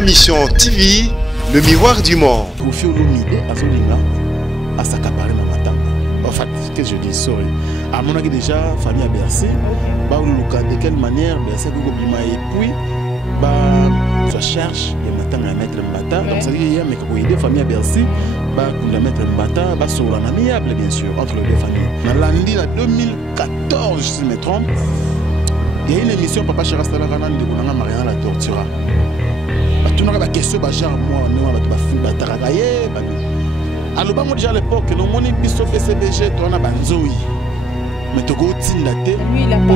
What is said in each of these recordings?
Ma mission TV, le miroir du monde. Kofi Olomide azolinga à s'accaparer ma matin. En fait, ce que je dis, sorry. À mon avis déjà, famille a bercé. Bah, de quelle manière bercé que Gobima et puis bah, je cherche et maintenant à mettre un bata. Donc ça veut dire mais quand il y a des familles à bercé, bah, qu'on a mettre un bata, bah, sur la amiable bien sûr entre les deux familles. Dans l'année 2014, si je me trompe, il y a une émission Papa Cherasta la Ranan de Boulanga Mariana la Tortura. Tout le monde a question, genre moi, nous on va faire la taragaye. Alors bah moi déjà à l'époque, nous on est biso PCBG, toi on a banzoui. Mais tu go tindate,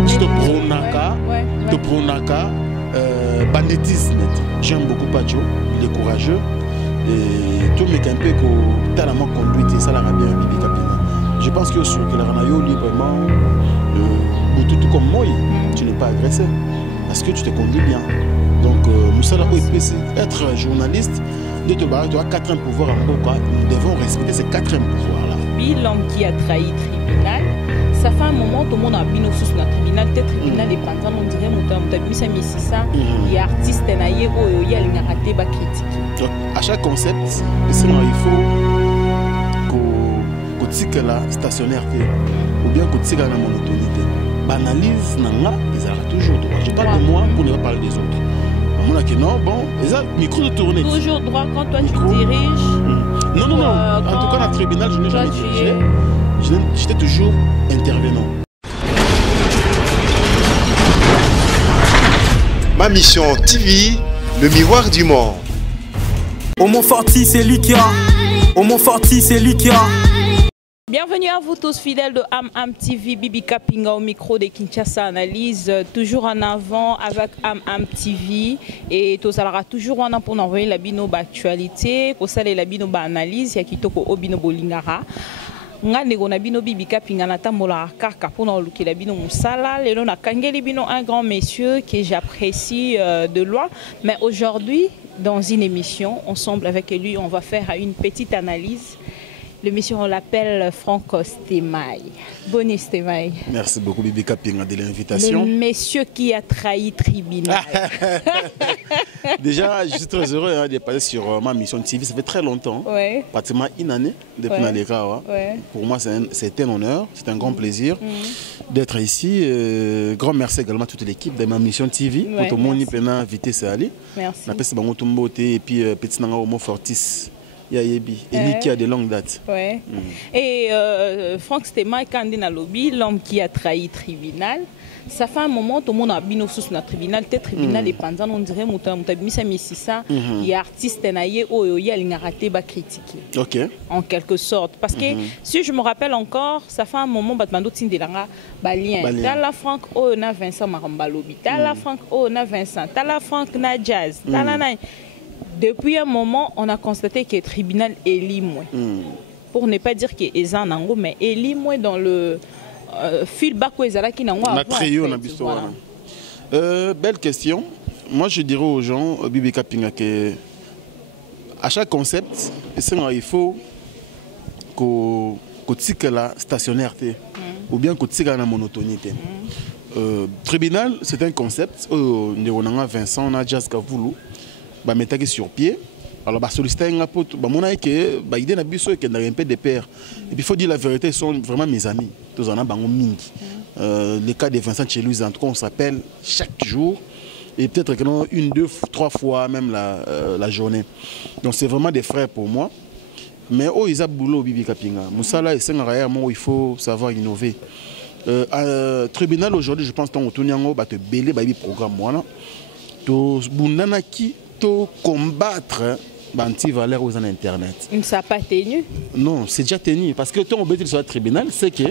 tu te pronaka, banditisme. J'aime beaucoup Pacho, il est courageux et tout mais un peu que t'as la main conduite et ça l'a bien Bibi Kapina. Je pense que sur que la Ranayo librement, tout comme moi, tu n'es pas agressé parce que tu te conduis bien. Donc, Moussala OEP, c'est être journaliste. De te barrer, tu as 4 pouvoirs en Boka. Nous devons respecter ces 4 pouvoirs-là. Puis l'homme qui a trahi le tribunal, ça fait un moment tout le monde a bien sous le tribunal. Le tribunal est pendant, on dirait, il y a artiste, il y a une raté, critique. À chaque concept, il faut qu'on tique la stationnaire ou bien qu'on tique la monotonité. Banalise, ils arrêtent toujours droit. Je parle de moi pour ne pas parler des autres. Non, bon, les micro de tournée. Toujours droit quand toi tu diriges. Non. En tout cas, dans le tribunal, je n'ai jamais dirigé. J'étais toujours intervenant. Ma mission TV, le miroir du monde. Au Montforti, c'est Lucia. Au Montforti, c'est Lucia. Bienvenue à vous tous fidèles de Am TV, Bibi Kapinga au micro de Kinshasa Analyse, toujours en avant avec Am TV et tout ça toujours en pour envoyer la bino actualité, pour ça la bino analyse ya kitoko obino bolingara. Ngane gona bino Bibi Kapinga na tambola kaka pour na luki la bino musala, lelo na kangeli bino un grand monsieur que j'apprécie de loin, mais aujourd'hui dans une émission ensemble avec lui, on va faire une petite analyse. Le monsieur, on l'appelle Franck Stémaï. Bonne Stémaï. Merci beaucoup, Bibi Kapinga, de l'invitation. Le monsieur qui a trahi le tribunal. Déjà, je suis très heureux de passer sur ma mission TV. Ça fait très longtemps, pratiquement une année depuis Naleka. Pour moi, c'est un honneur, c'est un grand plaisir d'être ici. Grand merci également à toute l'équipe de ma mission TV. Pour tout le monde qui a invité à aller. Merci. Et puis, petit Nanga Homo Fortis. Et qui a de longues dates. Et Franck Stémaï, quand on a lobby, l'homme qui a trahi le tribunal, ça fait un moment tout le monde a bien sous le tribunal. Le tribunal est pendant, on dirait, il y a artiste qui a raté critiquer. En quelque sorte. Parce que si je me rappelle encore, ça fait un moment que je Dans la Franck, on a Vincent Marambalobi. Dans la Franck, on a Vincent. Dans la Franck, on a Jazz. Depuis un moment, on a constaté que le tribunal est limoué. Pour ne pas dire qu'il est zanango, mais est limoué dans le feedback qui n'a pas. Belle question. Moi, je dirais aux gens, Bibi Kapinga, que à chaque concept, il faut qu'on tique la stationnaire ou bien qu'on tique la monotonité. Tribunal, c'est un concept. On a Vincent, on a Jazz Kavoulou. Mettre sur pied. Alors, solliciter un peu, que l'idée n'a un peu de père. Et puis, il faut dire la vérité, ils sont vraiment mes amis. Tous en ont mingi. Le cas de Vincent chez lui, en tout cas, on s'appelle chaque jour. Et peut-être que non, 1, 2, 3 fois même la journée. Donc, c'est vraiment des frères pour moi. Mais ils ont boulot Bibi Kapinga. Moussala et Sengaraya, il faut savoir innover. Tribunal aujourd'hui, je pense que tu as te belé le programme. Tu combattre l'anti-valeur aux Internet. Ça n'a pas tenu? Non, c'est déjà tenu. Parce que quand on est sur le tribunal, c'est que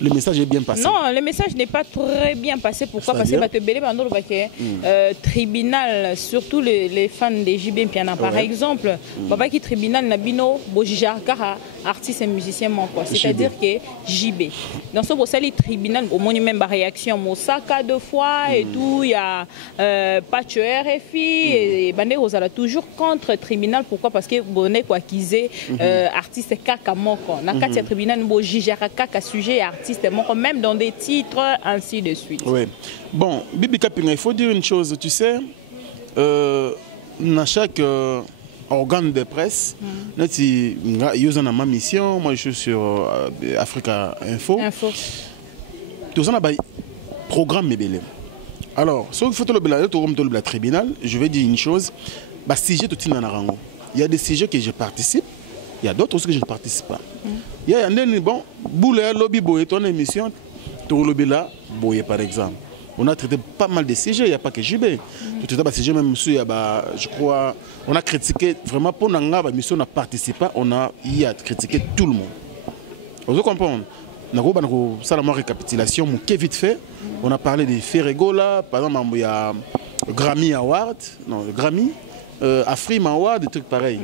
le message est bien passé. Non, le message n'est pas très bien passé. Pourquoi? Parce que le tribunal, surtout les fans de JB Piana, par exemple, le tribunal n'a pas artiste et musicien. C'est-à-dire que JB. Dans ce cas, le tribunal, au moins même réaction, Mosaka 2 fois et tout, il y a Patch RFI et Bandé Rosala toujours contre le tribunal. Pourquoi? Parce que bonnet quoi qu'ils aient artiste kaka moko. Dans le tribunal, bo jijara kaka sujet artiste moko, même dans des titres ainsi de suite. Oui. Bon, Bibi Kapinga, il faut dire une chose, tu sais, dans chaque organe de presse, il y a ma mission, moi je suis sur Africa Info. Tout ça, il programme mes bélés. Alors, si vous faites le tribunal, je vais dire une chose, sujet tout il y a des sujets que je participe, il y a d'autres aussi que je ne participe pas. Il y a un bon, boule lobby boye ton émission, tout lobby là, boye par exemple. On a traité pas mal de sujets, il n'y a pas que JB. Tout est sujet même je crois, on a critiqué vraiment pour Nanga, mission n'a participé, on a critiqué tout le monde. Vous comprenez? Ça la récapitulation, vite fait. On a parlé des Ferregola, par exemple, il y a Grammy Award, non, Grammy, Afrima Award, des trucs pareils.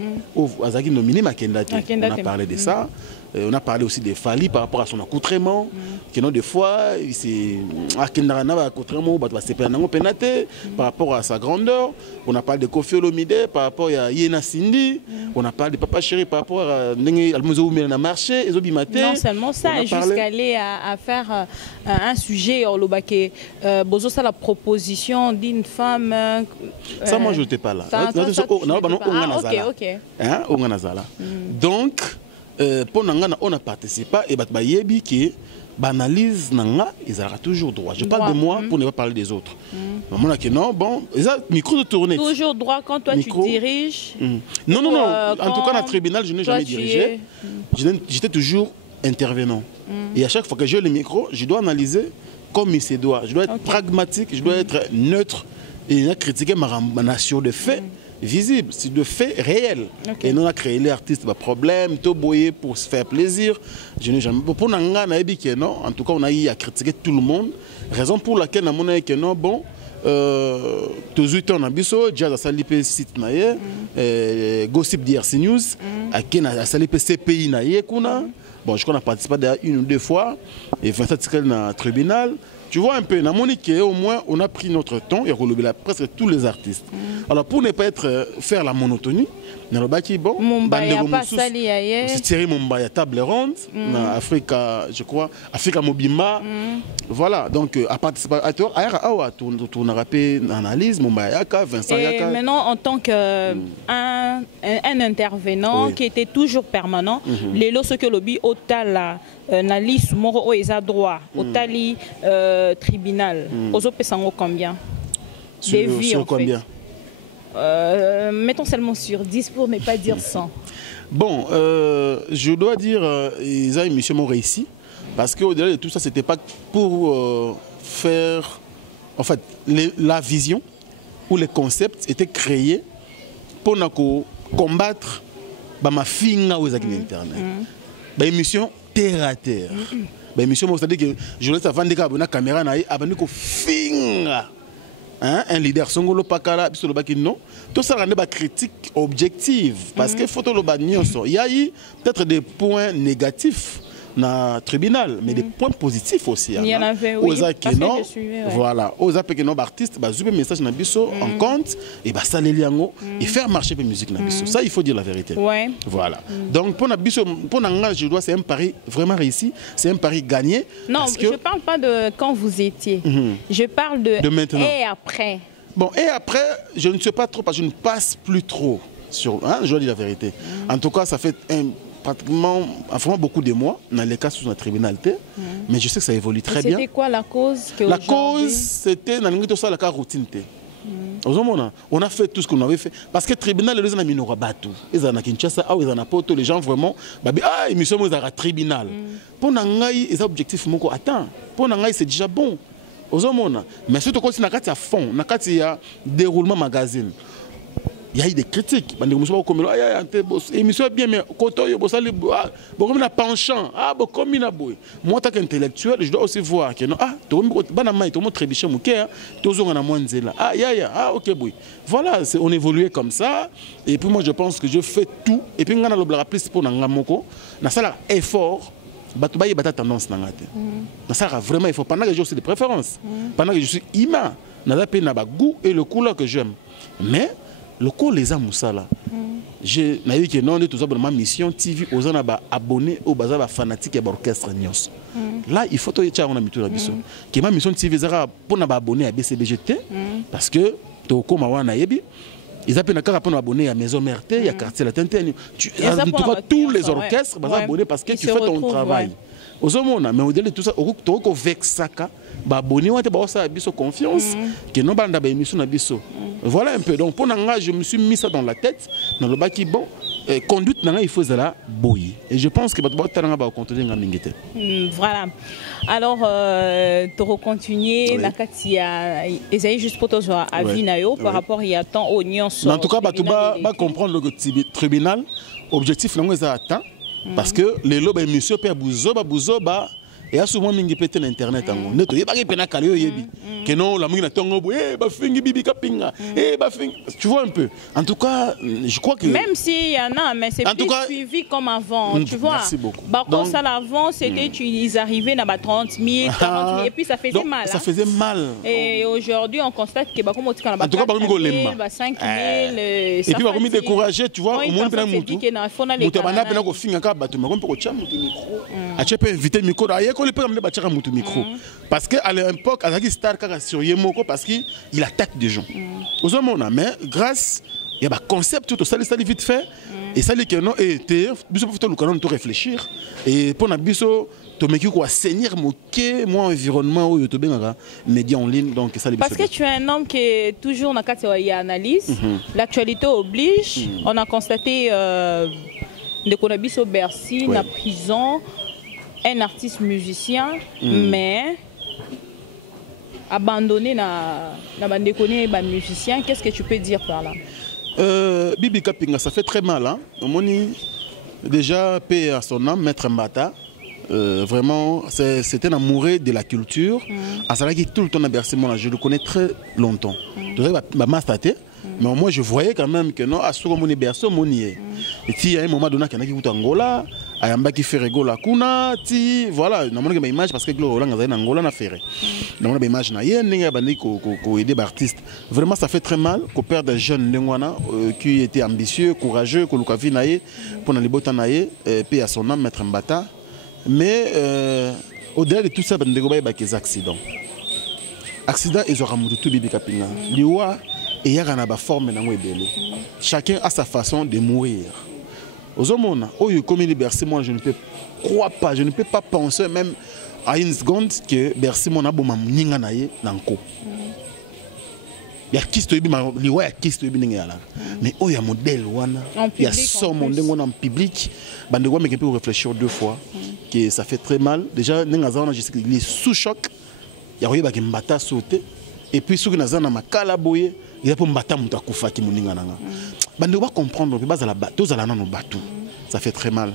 Azaki nominé Makendate. On a parlé de ça. On a parlé aussi des Fali par rapport à son accoutrement. Qui des fois, c'est accoutrement par rapport à sa grandeur. On a parlé de Kofi Olomide par rapport à Yena Cindy. On a parlé de Papa Chéri par rapport à Almozo na marché. Non seulement ça, jusqu'à aller à faire un sujet au Lobake. Bozo, ça la proposition d'une femme. Ça, moi, je n'étais pas là. Donc, pour nous, on a participé et bayebi qui banalise nanga, ils auront toujours droit. Je parle de moi pour ne pas parler des autres. Non, bon, micro de tournée. Toujours droit quand toi tu diriges. Non. En tout cas, dans le tribunal, je n'ai jamais dirigé. J'étais toujours intervenant. Et à chaque fois que j'ai le micro, je dois analyser comme il se doit. Je dois être pragmatique, je dois être neutre et critiquer ma nation de fait. Visible, c'est de faits réels. Et nous on a créé les artistes, problème, tout boyer pour se faire plaisir. Je n'ai jamais. Pour Nanga, non. En tout cas, on a eu à critiquer tout le monde. Raison pour laquelle on a dit que non, bon, tous les temps on a biso, Jazz a salipé site naie, Gossip d'RC News, à qui a salipé CPI naie kuna. Bon, je crois qu'on a participé une ou deux fois et 27 dans le tribunal. Tu vois un peu, dans Monique, au moins, on a pris notre temps et relevé presque tous les artistes. Alors, pour ne pas faire la monotonie, dans le bâti, bon, c'est Thierry Mumbaya, table ronde, dans Africa, je crois, Africa Mobima. Voilà, donc, à participer à toi, on a rappelé analyse, Mumbaya, Vincent Yaka. Et maintenant, en tant qu'un intervenant qui était toujours permanent, les lots que lobby au tala, analyse, moro, ils ont droit, au tali, tribunal, aux autres combien? Sur combien? Mettons seulement sur 10 pour ne pas dire 100. Bon, je dois dire, ils ont une mission réussie parce qu'au-delà de tout ça, c'était pas pour faire, en fait, la vision ou les concepts étaient créés pour combattre ma fille aux internet. Une mission terre à terre. Mission, c'est-à-dire que je laisse avant de faire une caméra, un leader songolo pakala non tout ça rend critique objective parce que photo il y a eu peut-être des points négatifs dans le tribunal mais des points positifs aussi. Il y en avait oui voilà aux artistes un message na biso en compte et ça les liango et faire marcher la musique na biso ça il faut dire la vérité. Voilà donc pour na biso pour nanga je dois c'est un pari vraiment réussi, c'est un pari gagné. Non, je parle pas de quand vous étiez. Je parle de maintenant. Et après. Bon, et après, je ne sais pas trop parce que je ne passe plus trop sur. Je dois dire la vérité. En tout cas, ça fait pratiquement beaucoup de mois dans les cas sous la tribunalité, mais je sais que ça évolue très bien. C'était quoi la cause? La cause, c'était dans la routine. On a fait tout ce qu'on avait fait. Parce que le tribunal, les gens ont battu. Ils ont Kinshasa, ils ont Poto, les gens vraiment. Ils sont au tribunal. Pour Nangaï, ils ont objectif. Attends, pour Nangaï, c'est déjà bon. Mais surtout quand il y a fond, il y a déroulement magazine. Il y a eu des critiques. L'émission est bien, mais quand il y a un penchant, moi, en tant qu'intellectuel, je dois aussi voir que voilà, on évolue comme ça. Et puis moi, je pense que je fais tout. Et puis, on a le plus pour Nangamoko. On a un effort. Il y a tendance à vraiment il faut pendant que j'ai aussi des préférences pendant que je suis humain n'a pas goût et le couleur que j'aime mais le coup les a moussala j'ai dit que non tout ça ma mission TV aux gens abonnés au bazar fanatique et orchestre Nyos là il faut que on a mis tout la mission que ma mission TV zara pour na abonné à BCBGT parce que to koma wana yebi Ils appellent un abonné à Maison Merte, il y a Quartier Latin. En tout cas, tous les orchestres sont abonnés parce que tu fais ton travail. Aux hommes, mais au-delà de tout ça, au coup, Vexaka, abonné, on a confiance, que non, on a émission biso. Voilà un peu. Donc, pour l'engagement, je me suis mis ça dans la tête, dans le bas qui bon. Conduite, il faut la boyer. Et je pense que va continuer à m'inquiéter. Voilà. Alors, tu recontinuer la Katia, et juste pour toi à Vinayo par rapport à tant aux nuances. En tout cas, tu vas comprendre le tribunal. Objectif, c'est atteint. Parce que les lobes, monsieur Père Bouzoba, et à souvent mingi pété l'internet en neto yeba ke pena kalio yebi que non la mingi na tongo ba fingi bibi kapinga ba fingi tu vois un peu. En tout cas, je crois que même s'il y en a, mais c'est plus suivi comme avant, tu vois. Merci beaucoup. Par contre, ça l'avant, c'était ils arrivaient dans 30 000, 40 000 et puis ça faisait mal. Ça faisait mal. Et aujourd'hui, on constate que comme on dit en tout cas, 5 000 et puis bah comme découragé, tu vois, au monde pena mutu. Mutu bana pena ko finga ka bato mais comme ko cham mutu micro. A tu peux inviter micro ko le programme de bâtir mutu micro parce que à l'époque Azaki Star kaka sur Yemoko parce qu'il attaque des gens. Aux hommes mais grâce il y a un concept tout ça vite fait et ça les que non et biso faut le réfléchir et pour na biso to meki ko assainir mon environnement où YouTube ngaka média en ligne donc ça les parce que tu es un homme qui est toujours dans cadre y analyse l'actualité oblige on a constaté de Konabiso Bercy na prison un artiste musicien mais abandonné na bandéconné ba musicien, qu'est-ce que tu peux dire par là? Bibi Kapinga, ça fait très mal hein. Moni déjà paix à son âme maître Mbata. Vraiment c'était un amoureux de la culture. Asalaki tout le temps à Bercy, moi je le connais très longtemps. Ba mastaté mais moi je voyais quand même que non à ce moment Bercy monier. Et puis à un moment donné qu'il y a qui Angola ayamba qui fait rigola kuna ti voilà na mona image parce que Glo Hollande en Angola na ferré na mona image na yé ninga bandi ko aider artiste vraiment ça fait très mal qu'on perde un jeune ndengwana qui était ambitieux courageux ko lukavi na yé pour na libota na yé puis à son âme maître Mbata mais au-delà de tout ça bandi ko ba des accidents ils aura mutu tout Bibi Kapinga liwa et ya na ba forme na ngwebele chacun a sa façon de mourir. Aux hommes, comme il est Bercy, moi je ne peux croire pas, je ne peux pas penser même à une seconde que Bercy mon abo mamninga naye nanko. Ya kisto ibi ma liwa ya kisto ibi ninga la. Mais il y a modèle wana, il y a son monde en public, bande wa mais peut réfléchir deux fois que ça fait très mal. Déjà ninga zana je sais qu'il est sous choc. Ya royeba ki mbata sauter et puis sous nazana makala boye, il y a pour mbata mutakufa ki muninga nanga. On doit comprendre que ça fait très mal.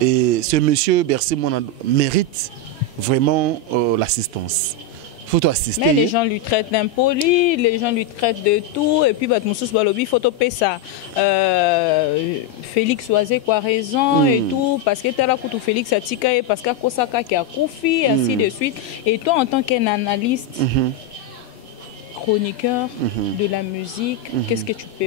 Et ce monsieur Bercy mérite vraiment l'assistance. Il faut assister. Mais les gens lui traitent d'impoli, les gens lui traitent de tout. Et puis, il faut topper ça. Félix Oisé, quoi, raison et tout. Parce que tu as là, Félix Atika, parce qu'il y a Kosaka qui a Koufi, ainsi de suite. Et toi, en tant qu'analyste, chroniqueur de la musique, qu'est-ce que tu peux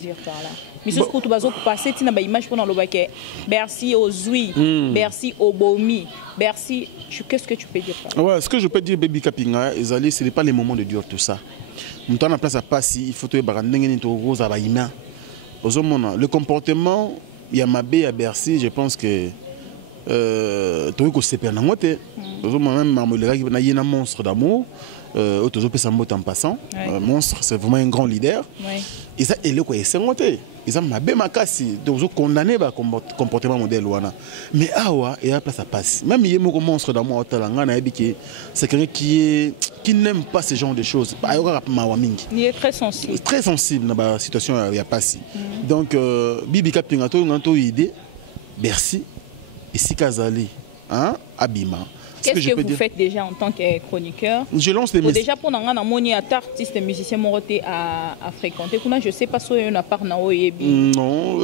dire par là? Mais ce que tu vas passer, tu as une image pour le baquet. Bercy au Zoui, Bercy au Bomi, Bercy, qu'est-ce que tu peux dire par là? Ouais, ce que je peux dire, Baby Kapinga, ce n'est pas les moments de dire tout ça. Nous sommes en place à passer, il faut que le comportement, il y a ma baie à Bercy, je pense que tu as un monstre d'amour. En passant, monstre, c'est vraiment un grand leader. Et ça, il est ils ont condamné le comportement modèle. Mais il y a place à passer. Même il y a un monstre d'amour, c'est quelqu'un qui n'aime pas ce genre de choses. Il est très sensible. Très sensible dans la situation, il n'y a pas si. Donc, Bibi Kapinga, idée, Bercy, et Sikazali, Abima. Qu'est-ce que vous faites déjà en tant que chroniqueur? Je lance des messages. Déjà pour un artiste et musicien à fréquenter. Je ne sais pas si on a parlé. Non,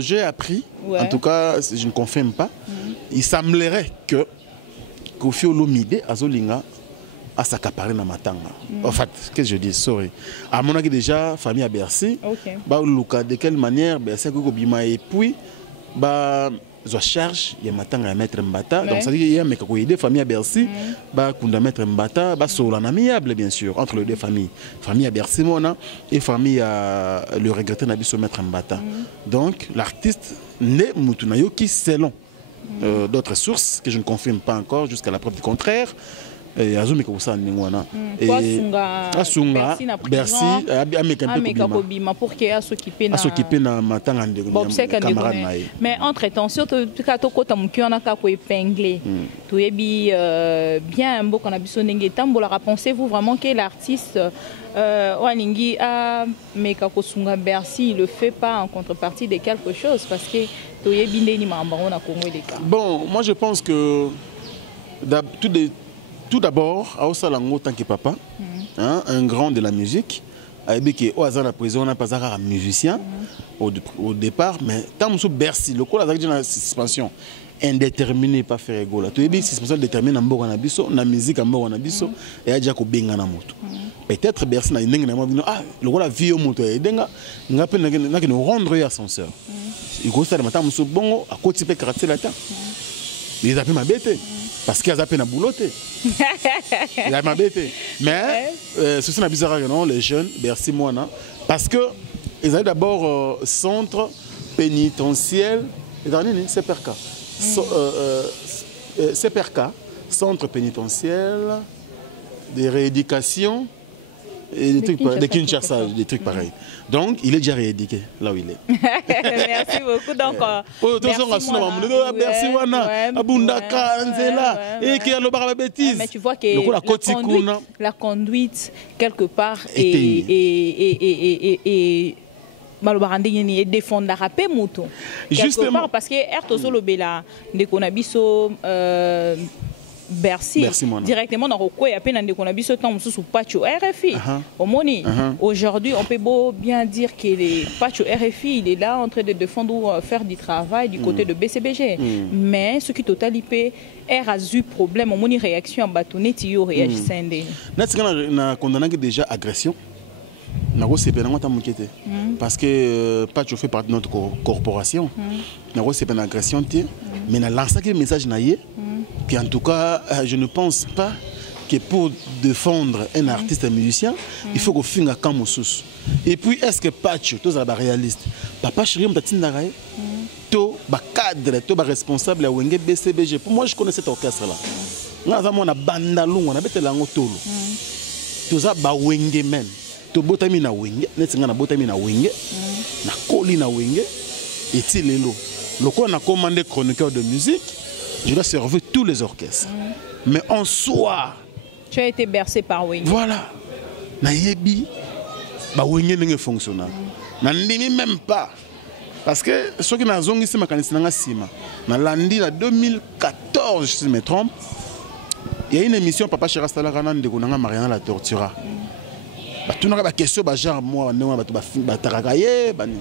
j'ai appris. En tout cas, je ne confirme pas. Il semblerait que Kofi Olomide Azolinga a s'accaparé dans Matanga. En fait, qu'est-ce que je dis? Sorry. À mon avis déjà, famille à Bercy. De quelle manière Bercy a et puis la charge, il y a matanga mettre Mbata. Donc ça dit qu'il y a des familles à Bercy, bah kunda mettre Mbata, bah sur l'amiable bien sûr entre les deux familles. Famille à Bercy mona et famille à le regretter n'abisso mettre Mbata. Donc l'artiste né Mutunayo qui selon d'autres sources que je ne confirme pas encore jusqu'à la preuve du contraire. Azumi kosa ningwana Asunga Bercy ameka kobima pour que s'occuper na matanga camarade. Mais entre temps surtout kato kota mukiona ka ko épingler to yebi bien mboko na biso ndenge tambola. Pensez-vous vraiment que l'artiste Waningi a meka kosunga Bercy il le fait pas en contrepartie de quelque chose parce que to yebi ndeni mambango na Congo les cas. Bon, moi je pense que tout d'abord, en tant que papa, un grand de la musique, qui au hasard la prison, on n'a pas un musicien au départ, mais tant que Bercy, le coup la suspension indéterminée pas faire égaux là. Tu es bien suspension déterminée en bord en abisso, la musique en bord en abisso, et a déjà qu'on benga na moto. Peut-être Bercy n'a une le coup la vie au moto et denga, n'a pas nous rendre ascenseur. Il faut ça le matin, monsieur Bongo à côté de caractère latin. Ils appellent ma bête. Parce qu'il y a à boulotter. Il a ma bête. Mais ceci n'est bizarre, non, les jeunes, Bercy Moana. Parce que ils avaient d'abord centre pénitentiel. C'est PERCA. C'est PERCA, centre pénitentiel de rééducation. Et des trucs, des trucs pareils. Donc, il est déjà rééduqué là où il est. Merci beaucoup. Donc, mais tu vois que la conduite, quelque part, est Malobarandi défendre la rapé mouton. Justement, parce que Ertozolo Bella, de Konabiso. Bercy directement dans Roko et à peine qu'on a vu ce temps sous Pacho RFI. Aujourd'hui, on peut beau bien dire que les Pacho RFI, il est là en train de défendre faire du travail du côté de BCBG. Mais ce qui total IP a eu problème, on a une réaction en bâtonnet, il réagissait. On a condamné déjà agression. Parce que Pacho fait partie de notre corporation. On a une agression, mais on a lancé un message en tout cas, je ne pense pas que pour défendre un artiste, un musicien, il faut qu'on finisse à Kamoussous. Et puis, est-ce que Pacho, tout ça, réaliste, Papa Chéri, on t'a tout cadre, tout responsable à Wenge BCBG. Pour moi, je connais cet orchestre-là. On a bandalou, on a bête la ngotolo. Tout ça, Wenge men. Tout botami na Wenge, net na botami na Wenge, na koli na Wenge, et tilelo. Le quoi on a commandé chroniqueur de musique. Je dois servir tous les orchestres. Mais en soi... Tu as été bercé par Wenge. Voilà. Nayebi, Wenge n'est pas fonctionnel. Nandimi même pas. Parce que ce qui n'a zongi c'est ma canissina sima. Na lundi en 2014, si je me trompe, il y a une émission Papa Chéri Stalaran de Konanga Mariana la tortura. Tout n'a pas question genre moi non ba taragaye bani.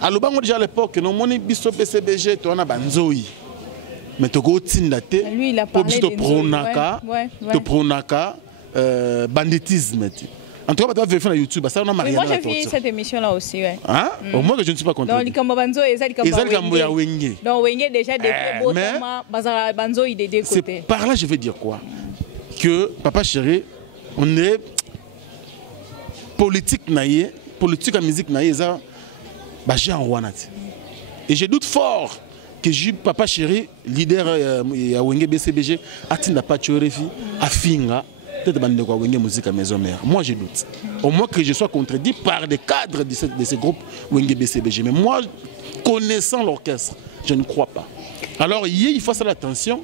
Alors bango déjà à l'époque non moni biso PCBG to na banzoi. Mais lui, il a parlé de pronaka, banditisme. En tout cas, tu vas faire YouTube. Ça, on a marié. Moi, j'ai vu cette émission-là aussi. Ouais. Hein? Au moins que je ne suis pas content. Donc, les Kambanzo, ils ont Wenge. Donc, Wenge, déjà, Banzo, il est des côtés. Par là, je vais dire quoi? Que, Papa Chéri, on est politique à musique naïe, ça, j'ai en Wanati. Et je doute fort que j'ai Papa Chéri, leader à Wenge BCBG, atteint pas Tchorefi, à Finga, peut-être bande de Wenge musique à maison mère. Moi je doute. Au moins que je sois contredit par des cadres de ce groupe Wenge BCBG. Mais moi, connaissant l'orchestre, je ne crois pas. Alors il faut faire attention.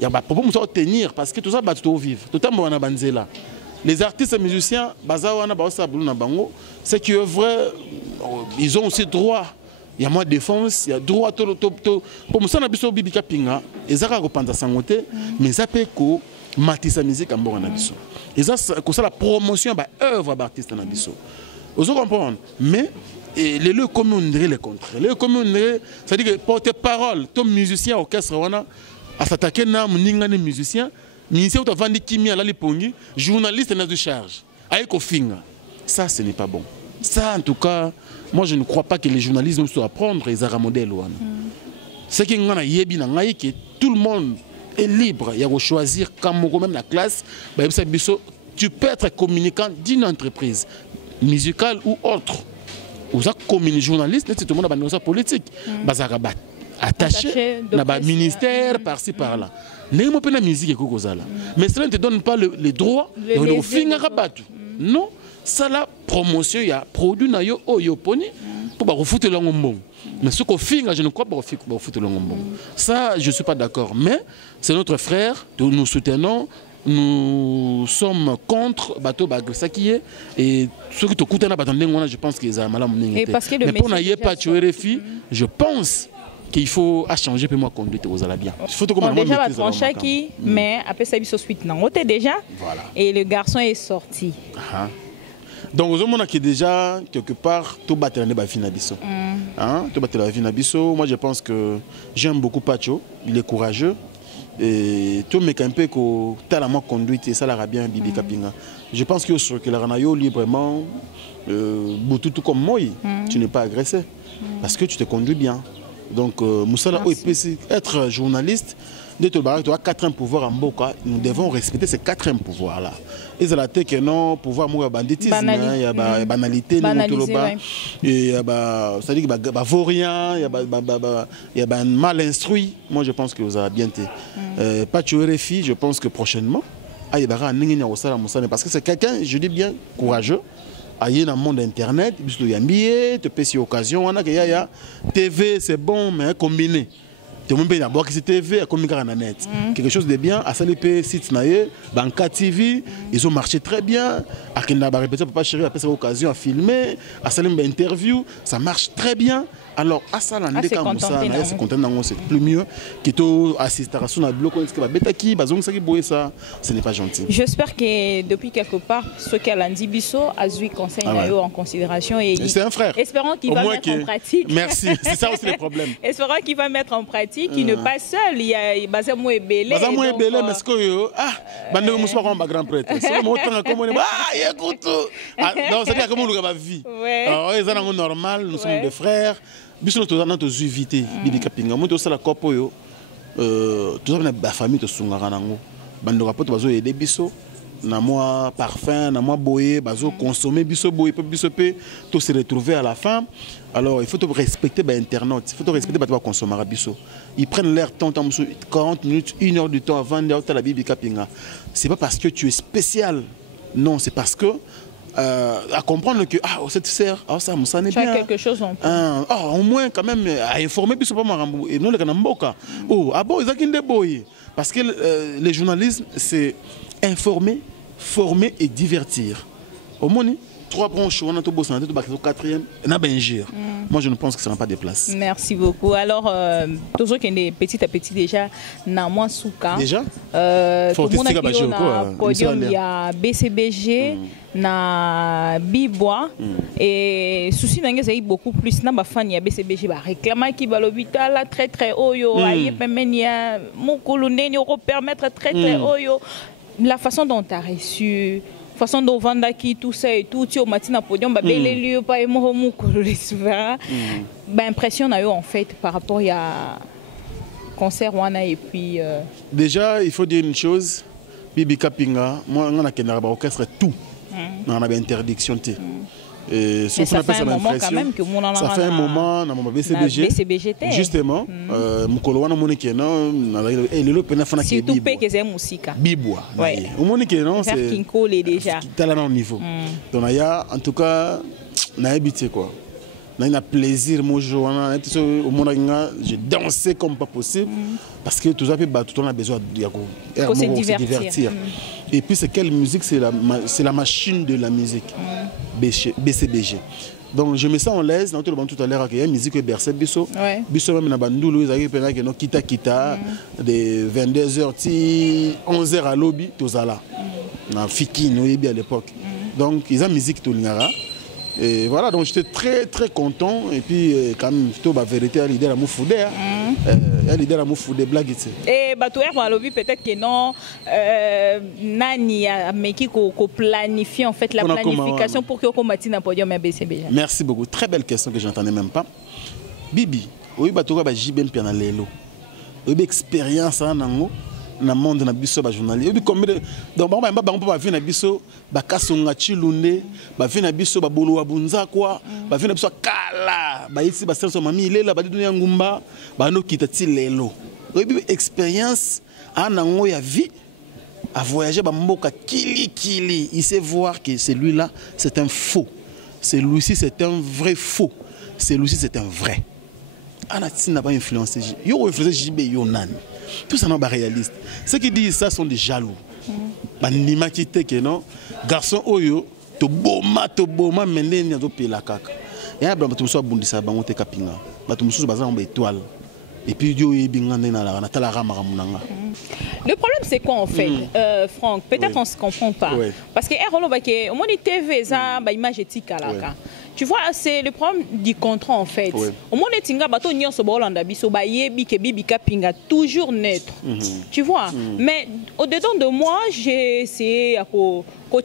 Il y a pas pour tenir parce que tout ça va tout vivre. Tout le monde banzela. Les artistes et musiciens, c'est que vrai, ils ont aussi droit. Il y a moins de défense, il y a droit pour moi ça n'a pas bibi kapinga et ça reprendre sa sangoté mais ça peut que matissa musique en bon abisso et ça c'est la promotion bah œuvre d'artiste en abisso vous comprenez mais les lieux communs les contre les communs ça dit que porte-parole ton musicien orchestre wana à s'attaquer na muninga ne musicien ministère tu vendre kimia la lipongi journaliste na de charge avec ofinga ça ce n'est pas bon ça en tout cas. Moi, je ne crois pas que les journalistes doivent apprendre les arts modèles. c'est que tout le monde est libre. Il y a choisir comme même la classe. Tu peux être communicant d'une entreprise musicale ou autre. Vous êtes communicant journaliste, tout le monde a une politique. Attaché dans le ministère par-ci par-là. La musique mais cela ne te donne pas le droit de faire non, ça la promotion, il y a produit pour refouler le bon. Mais ce qu'on fait, je ne crois pas refouler le bon. Ça, je ne suis pas d'accord. Mais c'est notre frère, nous soutenons. Nous sommes contre bateau Bagrissaki et ceux qui te coûtent je pense qu'ils ont mal. Mais pour n'aller pas tuer les filles, je pense qu'il faut changer pour moi conduite aux ala bien. Déjà Chaki, mais après ça il se suite non déjà. Voilà. Et le garçon est sorti. Donc aux hommes qui déjà quelque part tout battre les bafinabiso. Tout battre la finabiso. Moi je pense que j'aime beaucoup Pacho, il est courageux. Et tout mais un peu que tellement moi conduite et ça l'a bien Bibi Kapinga. Je pense que sur que la ranayo librement tout comme moi, tu n'es pas agressé parce que tu te conduis bien. Donc Moussala être journaliste, tu as 4 pouvoirs en Boka, nous devons respecter ces 4 pouvoirs là. Et c'est la tête que non pouvoir mourir banditisme, il y a banalité, il y a c'est-à-dire vaurien, il y a mal instruit. Moi je pense que vous avez bien été. Pas tuer les filles, je pense que prochainement, il y a parce que c'est quelqu'un, je dis bien courageux. Dans le monde internet, il y a un billet, tu peux occasion, TV c'est bon mais combiné. Tu peux d'abord que c'est TV, communiquer en net. Quelque chose de bien, à Salipé, site naïe, Banca TV, ils ont marché très bien. À Kinaba répété, papa chéri, après cette occasion à filmer, à Salim interview, ça marche très bien. Alors, à ça, c'est content, c'est plus mieux. Qui assiste à son bloc, ce n'est pas gentil. J'espère que depuis quelque part, ce qu'elle a dit, Bisso a eu conseil en considération. C'est un frère. Espérons qu'il va mettre en pratique. Merci, c'est ça aussi le problème. Espérons qu'il va mettre en pratique, qu'il n'est pas seul. Il y a Bazamou et Belé. Bazamou et Belé, mais ce que Bandego Moussa comme un grand prêtre. C'est mon temps comme on est. Ah, écoute. Donc, c'est-à-dire comment on a vie. Alors, c'est normal, nous sommes des frères. Biso to na to zuvité Bibi Kapinga moto sala kopo yo to na ba famille to sungaka nango bando rapoto bazo aider biso na moi parfum na moi boyer bazo consommer biso boyer biso pe to se retrouver à la fin. Alors il faut te respecter ba internautes, il faut te respecter ba to consommer biso. Ils prennent leur temps 40 minutes, 1 heure du temps avant de la Bibi Kapinga. C'est pas parce que tu es spécial. Non, c'est parce que à comprendre que cette sœur ça me bien quelque chose en plus. Au moins quand même à informer puis pas marambo et non les kanamboka parce que le journalisme c'est informer, former et divertir. Au moins 3 branches on a tout beau santé tout 4e na bengir. Moi je ne pense que ça n'a pas de place. Merci beaucoup. Alors toujours qu'il est petit à petit déjà na moi souka déjà tout le monde a podium il y a BCBG na Bibois et souci n'engage eu beaucoup plus na ba fan ya BCBG ba réclamer qui ba l'hôpital très très haut yo aye pemenia mon colonel yo permettre très très haut yo la façon dont tu as reçu façon dont vendre qui tout ça et tout tu au matin à podium ba bel lieu pas et mon colonel souverain ba impression na yo en fait par rapport à concert wana et puis déjà il faut dire une chose Bibi Kapinga moi on a qu'un orchestre tout on a interdiction et ça fait un moment quand même que ça fait un moment dans mon BCBG justement mon colonne mon qui non et le pena fana qui surtout que c'est musique Bibois au monde qui non c'est Kinko déjà talent au niveau donc il y a en tout cas na habité quoi on a plaisir mon jour au monde j'ai dansé comme pas possible parce que tout ça tout on a besoin de se divertir. Et puis c'est quelle musique, c'est la machine de la musique BCBG. Donc je me sens en l'aise dans tout le monde tout à l'heure qu'il y a une musique bercé biso biso même na bandoulou ils arrivent pendant que no kita de 22h 11h à lobby tozala na fiki no yebi à l'époque. Donc ils ont musique tout l'ingara. Et voilà, donc j'étais très très content. Et puis, quand même, la vérité, elle est à Moufoudé. Elle est à Moufoudé, blague. Et peut-être que non, Nani a planifié en fait la planification pour que vous combattiez un podium à BCBG. Merci beaucoup. Très belle question que je n'entendais même pas. Bibi, Oui, bato ba JB mpia na lelo. Oui, expérience nango na monde na biso ba journaliste. Oui, combien de donc ba ba vie na biso ba kasonga chilunde, ba vie na biso ba bolo wa bunza kwa, ba vie na biso kala, ba ici ba senso mami lela ba dunia ngumba, ba no kita ti lelo. Oui, expérience nango ya vie à voyager ba mboka kili, il sait voir que celui-là c'est un faux. Celui-ci c'est un vrai faux. Celui-ci c'est un vrai. Anati n'a pas influencé. Yo influencé JB Yonan. Tout ça n'est pas réaliste. Ceux qui disent ça sont des jaloux. Banima qui te que non. Garçon oyo to boma mende ni to pela kaka. Ya ba to so bundisa ba ngote kapinga. Ba to mususu baza en étoile. Et puis Dieu est bien na tala rama munanga. Le problème c'est quoi en fait, Franck? Peut-être on se comprend pas. Parce que Erolo ba ke au moni TV ça ba image éthique là. Tu vois, c'est le problème du contrat en fait. Au moins, tinga bato nyonso ba Hollanda biso ba yebi ke bibika pinga toujours neutre. Tu vois. Mais au-dedans de moi, j'ai essayé à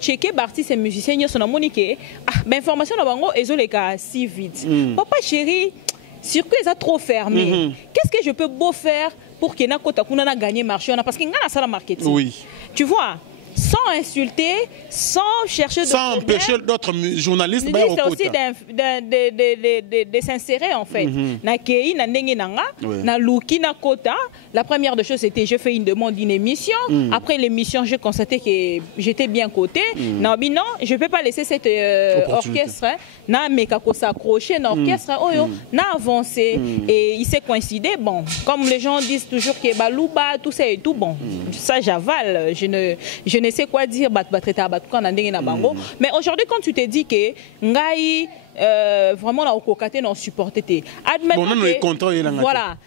checker artistes et musiciens nyonso na monique. Ah, ben information na bango ezoleka si vite. Papa chéri, circuit est trop fermé. Qu'est-ce que je peux beau faire pour que na kota kuna na gagner marché parce que ngana sala marketing. Oui. Tu vois. Sans insulter, sans chercher de sans empêcher d'autres journalistes c'est aussi de s'insérer en fait. Na kei na ndenge nanga, na luki na kota. La première des choses c'était je fais une demande d'une émission. Après l'émission, j'ai constaté que j'étais bien coté. Non, je peux pas laisser cet orchestre na meka ko s'accrocher na orchestre na avancer et il s'est coïncidé bon, comme les gens disent toujours que balouba tout ça et tout bon. Ça j'avale, je ne sais quoi dire mais aujourd'hui quand tu te dis que ngai vraiment na okokate na supporter voilà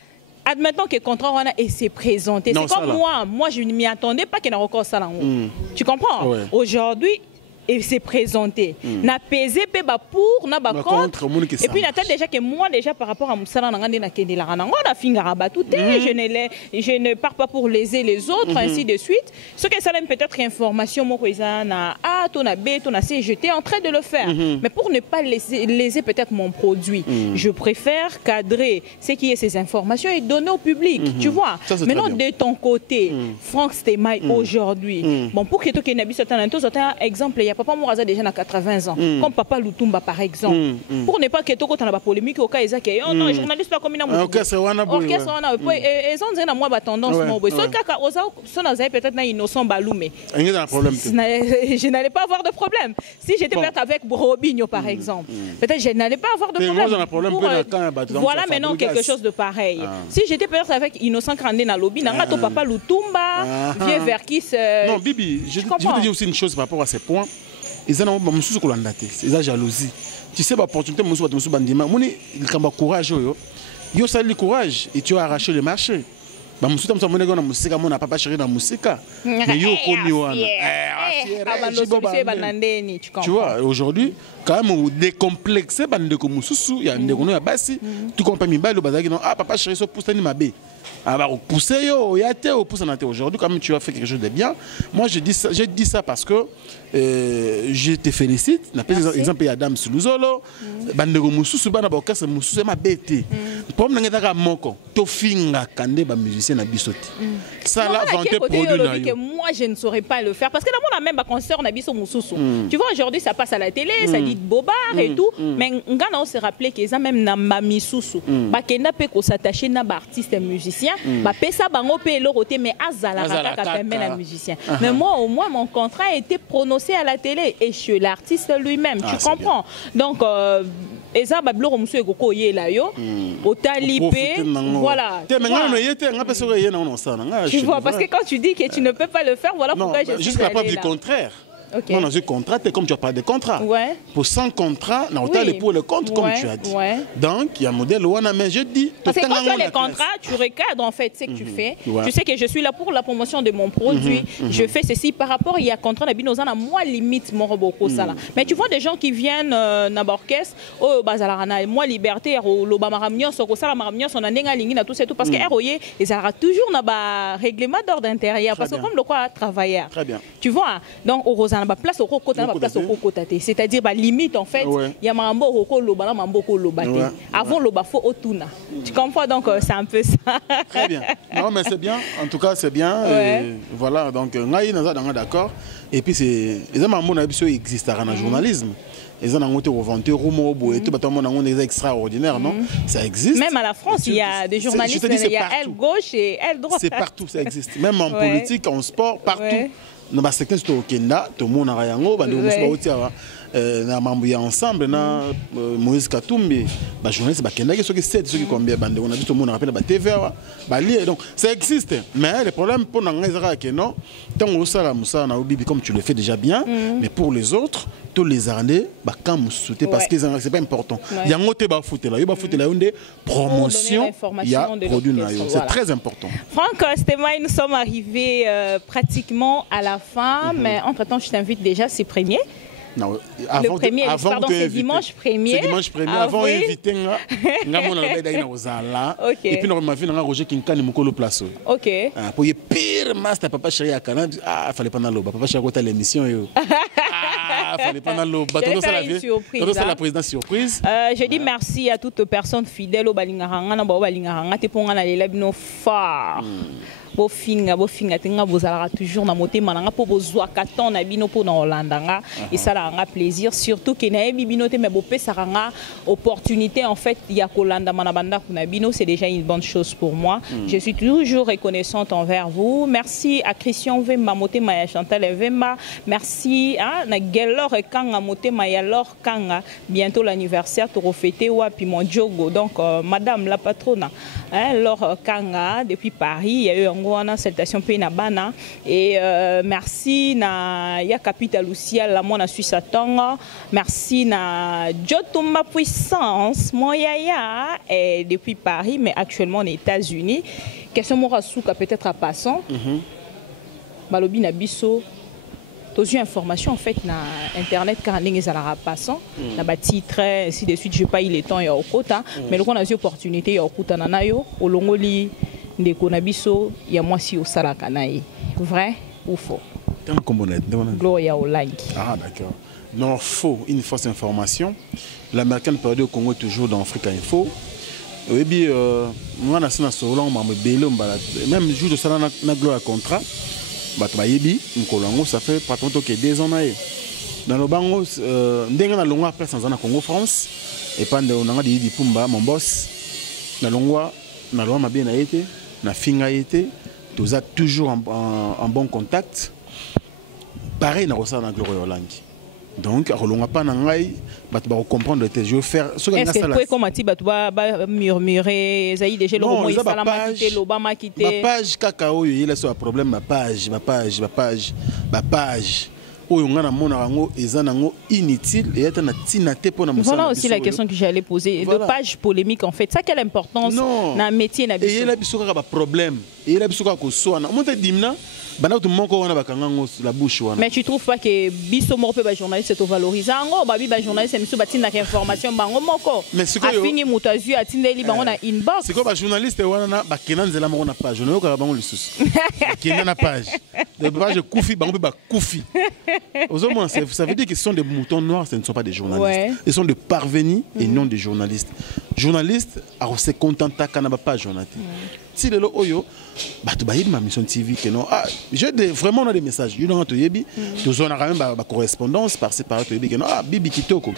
admettons que le contrat est s'est présenté c'est comme moi je ne m'y attendais pas qu'il y ait encore ça là tu comprends aujourd'hui et s'est présenté. Na pesé pe ba pour na ba contre. Et puis n'attend déjà que moi déjà par rapport à Moussala Nangande na Kende la Ranango na finga ba tout je ne pars pas pour léser les autres ainsi de suite. Ce que ça donne peut-être information moi na A ton na B ton na C j'étais en train de le faire. Mais pour ne pas léser peut-être mon produit, je préfère cadrer ce qui est ces informations et donner au public, tu vois. Maintenant de ton côté, Franck Stemai aujourd'hui. Bon pour que tu aies un exemple papa Mouraza déjà à 80 ans, comme papa Lutumba par exemple. Pour ne pas que tu aies une polémique au cas où non, journaliste pas comme une orchestre, et ils ont moi tendance. Peut-être innocent Baloumé. Je n'allais pas avoir de problème. Si j'étais peut-être avec Robinho par exemple, peut-être je n'allais pas avoir de problème. Voilà maintenant quelque chose de pareil. Si j'étais peut-être avec Innocent Krandé na lobby, n'angato papa Lutumba, vieux Verkis. Non, Bibi, je veux te dire aussi une chose par rapport à ces points. Ils ont une jalousie. Tu sais, l'opportunité, il y a courage. Il y a le courage et tu as arraché le marché. Mais tu vois, aujourd'hui, quand même, on décomplexé, il y a des bassi, tu comprends, papa chéri, ça pousse ma baie. Alors, pousser, aujourd'hui, quand même, tu as fait quelque chose de bien. Moi, je dis ça parce que je te félicite. Par exemple, il y a Adam Suluzolo, Bandego Moussou, Banabokas, Moussou, c'est ma bête. Pour moi, musicien na bisoti. Ça la vente produit na moi je ne saurais pas le faire parce que dans mon même concert na biso Moussou. Tu vois aujourd'hui ça passe à la télé, ça dit bobard et tout, mais ngana on se rappeler que ça même na mami Moussou. Ba kenda pe ko s'attacher na ba artiste musicien, ba pesa bango pe loroté mais azala kaka permet la musicien. Mais moi au moins mon contrat a été prononcé à la télé et chez l'artiste lui-même, tu comprends. Donc et ça bablo Moussou e goko yela yo, otalipé, voilà. Tu vois, parce que quand tu dis que tu ne peux pas le faire, voilà pourquoi je suis jusqu'à la preuve du contraire. Okay. Moi, dans un contrat, comme tu as parlé de contrat. Ouais. Pour 100 contrats, on a les pour le compte, comme tu as dit. Ouais. Donc, il y a un modèle où on a, mais je dis. Parce que quand tu as les contrats, tu recadres en fait ce que tu fais. Ouais. Tu sais que je suis là pour la promotion de mon produit. Je fais ceci par rapport, il y a contrat, moi limite mon robot. Mais tu vois des gens qui viennent dans l'orchestre, moi liberté, l'Obama Ramnion, on a nenga tout ça, tout parce que ROY, ils auront toujours un règlement d'ordre intérieur. Parce que comme le quoi travailleur. Très bien. Tu vois, donc, au na ba place au kota na ba place au kota te, c'est-à-dire ba limite en fait il y a mambo roko loba na mambo ko loba te avant loba faut otuna tu comprends donc c'est un peu ça. Très bien, non mais c'est bien, en tout cas c'est bien et voilà donc ngai naza d'accord et puis c'est les mambo na biso existe dans le journalisme. Ils ont monté au ventre, et tout, c'est extraordinaire, non? Ça existe. Même à la France, il y a des journalistes, il y a aile gauche et aile droite. C'est partout, ça existe. Même en politique, en sport, partout. Dans le secteur au Kenya, tout le monde a rien. Na mambo ensemble na Moïse Katumbi ba journaliste ba Kenya qui sont qui 7 ceux qui combien bande on a dit tout le monde rappelle ba TVA ba lié donc ça existe mais le problème pour nga ezaka que non tant on sala musa na obibi comme tu le fais déjà bien mais pour les autres tous les années ba quand souter parce que c'est pas important il y a ngote ba foutela yo ba foutela onde promotion il y a produit na yo c'est très important. Franck Stema, nous sommes arrivés pratiquement à la fin mais entre-temps je t'invite déjà c'est premier. Non, le premier, pardon, c'est dimanche 1er. C'est dimanche 1er. Avant d'inviter, et puis, ma fille, Roger Kinkani, Mokolo Place. Ok. Pour y pire master, papa chéri à Canada, il fallait pas dans l'eau. Papa chéri à l'émission. Il fallait pas dans l'eau. C'est la présidence surprise. Je dis merci à toutes les personnes fidèles au Balingaranga. Tu peux aller là, nos phares. Bofinga tinga bozala toujours na motema nanga po bozwa katon na bino po na Hollanda et ça la nga plaisir surtout que na bino te me bopesa nga opportunité en fait ya kolanda manabanda kuna bino c'est déjà une bonne chose pour moi. Je suis toujours reconnaissante envers vous. Merci à Christian Vemba motema ya Chantal Vemba, merci na Gelor Kanga motema ya Lor Kanga, bientôt l'anniversaire to refêter wapi mon jogo donc madame la patronne Lor Kanga depuis Paris, il y a eu une salutation pena bana et merci na ya capital Lucia la mona Suisse Tonga, merci na Jotumba puissance mon yaya et depuis Paris mais actuellement aux États-Unis. Question morasuka peut-être à passant. Balobi na biso tous eu information en fait na internet car ndenge ezalaka passant na ba titre ainsi de suite, je pas eu le temps ya okota mais le qu'on a eu opportunité ya okota na nayo olongoli ndeko na biso ya mwasi osalaka na ye, vrai ou faux? Gloria Olangi. Ah d'accord. Non, faux, une fausse information. L'américaine période au Congo toujours dans Africa Info. Et puis moi na sina solo même jour de ça na Gloria contrat Batbayebi Nkolongo ça fait pas tant que 2 ans na ye. Dans le bango ndenga na longwa place en Congo France et pendant on a dit Pumba mon boss na longwa ma bien a été na finga été tous a toujours en bon contact pareil na rosa na Gloria Olangi donc rolonga pas na ngai bat ba comprendre te je vais faire ce que est-ce que comment tu bat ba murmurer ça y déjà le moment il fallait quitter l'Obama quitter ma page kakao il a ce problème ma page oyo ngana mona rango ezanango inutile et être na tina te pona musala. Voilà aussi la question que j'allais poser de page polémique en fait ça quelle importance na métier na biso et la biso ka ba problème et la biso ka ko so na monte dimna bana tout moko wana bakangango la bouche wana. Mais tu trouves pas que biso moko pe ba journaliste to valoriser ngo ba bi ba journaliste miso batinda ka information bango moko mais c'est quoi fini mutazu atindeli bango na inbox c'est quoi ba journaliste wana na ba kenanzela moko na page on yoka bango lisusu kena na page de page kufi bango ba kufi Aujourd'hui, ça veut dire que ce sont des moutons noirs, ce ne sont pas des journalistes. Ils sont des parvenus et non des journalistes. Journalistes, alors c'est content qu'on n'a pas journaliste. Si le oyo, bah tu ma mission TV que non. Ah, vraiment on a des messages. You know to yebi, tu on a quand même ma correspondance par par yebi que non. Ah, bibi kitoko.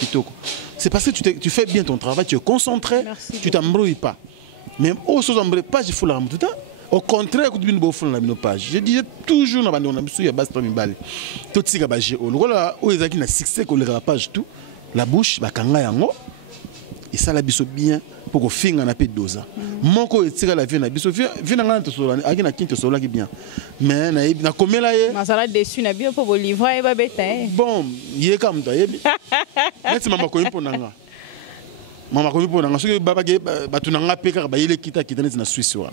C'est parce que tu fais bien ton travail, tu es concentré, tu t'embrouilles pas. Mais au s'embrouille pas, il faut la tout le temps. Au contraire, quand tu fais la page, je disais toujours dans la base de tout ce qui est basé au là où ils ont un succès qu'on la page tout, la bouche, la kanga yango, et ça la biso bien pour que finir un peu de dose. Mon co est tiré la vie na biso, vie na ngana sola, agi na kinto sola qui bien. Mais na combien là yé? Ma salade dessus na bien pour vous livrer et ba bête. Bon, yé comme toi yé. Merci maman ko impo nanga. Maman ko impo nanga, ce que baba ge batunanga peka ba yele kita na Suisse wa.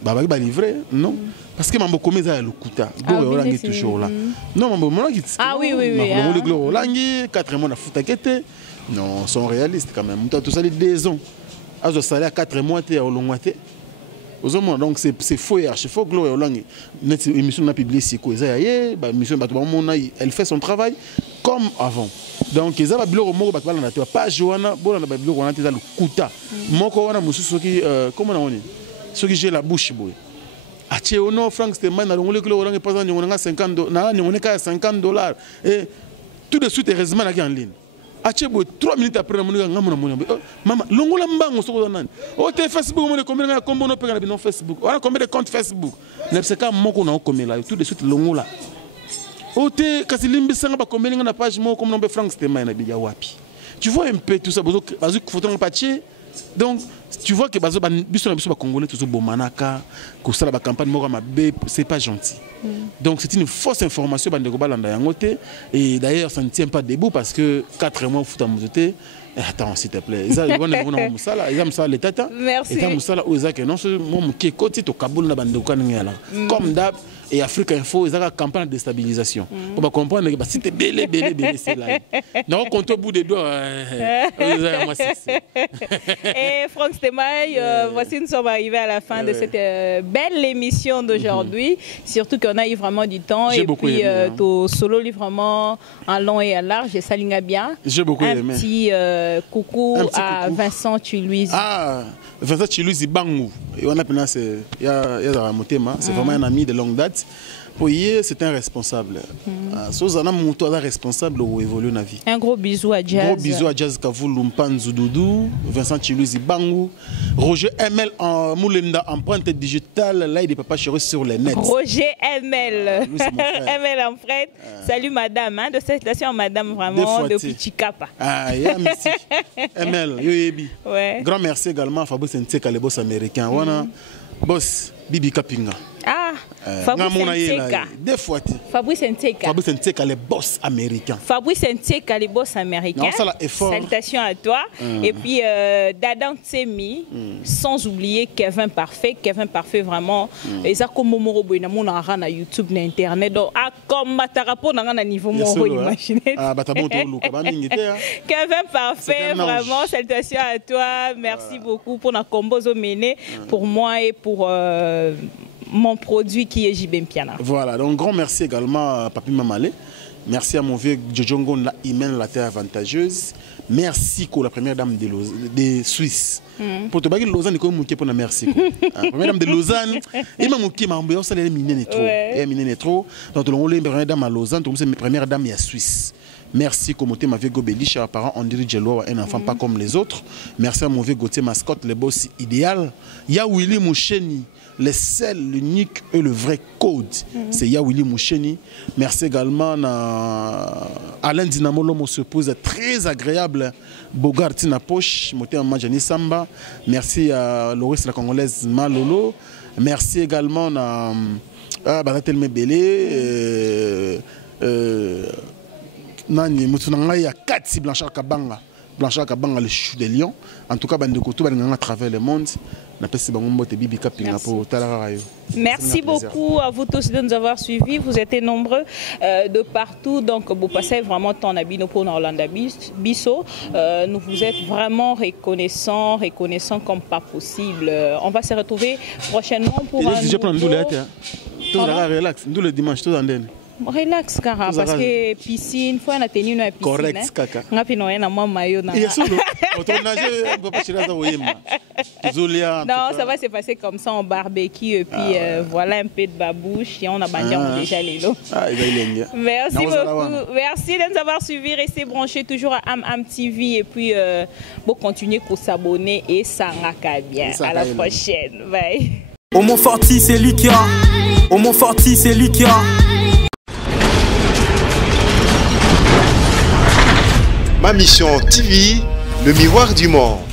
Baba va livrer non parce que mambo comme ça le kuta Gloria Olangi toujours là non mambo mona qui oui mambo Gloria Olangi 4 mois na futa kete non sont réalistes quand même tout ça les 2 ans azo salaire 4 mois te olongwa te Donc c'est faux et archi faux. L'émission n'a publié si quoi elle fait son travail comme avant. Donc ils ont pas Johanna, bon on a le kuta. Moko wana mususu qui comment on dit ceux qui j'ai la bouche boy. Ache ono Frank Stemman na ngole kilo oranga pas na ngona 50 na ngone ka $50 et tout de suite heureusement là en ligne. Ache boy 3 minutes après na ngona ngamona maman longola mbango soko nani. O te Facebook mo combien na kombo no peka na Facebook. On a combien de comptes Facebook. Ne c'est pas moko na okomela tout de suite longola. O te kasilimbi sanga ba combien na page mo comme nombe Frank Stemman na biya wapi. Tu vois un peu tout ça bazo photo na papier. Donc, tu vois que les Congolais tous bomanaka, que ça la campagne c'est pas gentil. Donc c'est une fausse information et d'ailleurs ça ne tient pas debout parce que 4 mois foot à Mouzoté. Attends s'il te plaît. Merci. Comme d'hab et Afrique Info, ils ont une campagne de déstabilisation. On va comprendre que si tu es belé, c'est là. Non, compte au bout des doigts. Et Franck Stemmaï, voici nous sommes arrivés à la fin de cette belle émission d'aujourd'hui. Surtout qu'on a eu vraiment du temps. Et puis ton solo livre vraiment en long et en large. Et ça ligne bien. J'ai beaucoup aimé. Un petit coucou à Vincent Chiluizi. Ah, Vincent Chiluizi Bangou. Et on a c'est vraiment un ami de longue date. C'est un responsable. Responsable où évolue la vie. Un gros bisou à Jazz. Gros bisou à Jazz Kavoulou Mpanzu Doudou, Vincent Chiluizi Bangou, Roger ML en Moulenda, empreinte digitale, là il est papa chéri sur les nets. Roger ML. ML en frère. Salut madame, hein, de cette station madame vraiment depuis Chikapa. Ah, yeah, merci. ML, yoyebi. Ouais. Grand merci également à Fabrice Nteka, le boss américain. Boss Bibi Kapinga. Ah, Fabrice Nteka. Deux fois. Fabrice Nteka. Fabrice Nteka, le boss américain. Fabrice Nteka, le boss américain. Non, ça là est fort. Salutations à toi. Et puis Dadan Tsemi, sans oublier Kevin Parfait. Kevin Parfait vraiment. Et ça comme Momoro Boina mon na YouTube na internet. Donc ah comme matarapo na na niveau mon imaginez. Ah bah t'as bon ton look. Kevin Parfait vraiment salutations à toi. Merci beaucoup pour la combo mené pour moi et pour mon produit qui est JB Mpiana. Voilà, donc grand merci également à Papi Mamale. Merci à mon vieux Djojongo, la Imen, la terre avantageuse. Merci pour la première dame de Suisse. Pour te baguer Lausanne, il faut pour la merci. La première dame de Lausanne, il m'a manqué ma ambiance, elle est minée trop. Elle est minée trop. Donc la première dame à Lausanne, c'est la première dame à Suisse. Merci Komoté Mavé Gobeli, chers parents, on dirige un enfant pas comme les autres. Merci à mon vieux Gauthier Mascotte, le boss idéal. Ya Willy Moucheni, le seul, l'unique et le vrai code. C'est Ya Willy Moucheni. Merci également à Alain Dinamolo, mon épouse très agréable. Bogart Tina Poche, Moté Majani Samba. Merci à Loris la Congolaise Malolo. Merci également à Baratel Mebele. Nani il y a 4 Blanchard Kabanga. Blanchard Kabanga, le chou des lions. En tout cas, à travers le monde. Merci beaucoup à vous tous de nous avoir suivis. Vous étiez nombreux de partout. Donc, vous passez vraiment ton habit pour Orlando Bisso. Nous vous êtes vraiment reconnaissants comme pas possible. On va se retrouver prochainement pour un relax. Nous le dimanche, tout en relax kara parce que piscine faut na tenue na piscine correct kaka ngapi no na mama mayo na non ça va se passer comme ça en barbecue et puis voilà un peu de babouche et on a bandé déjà les lots. Merci beaucoup, merci de nous avoir suivis, restez branchés toujours à Am TV et puis bon continuez pour s'abonner et ça ngaka bien. À la prochaine, bye. Au Montforti c'est lui qui a, au Montforti c'est lui qui a. Ma mission TV, le miroir du monde.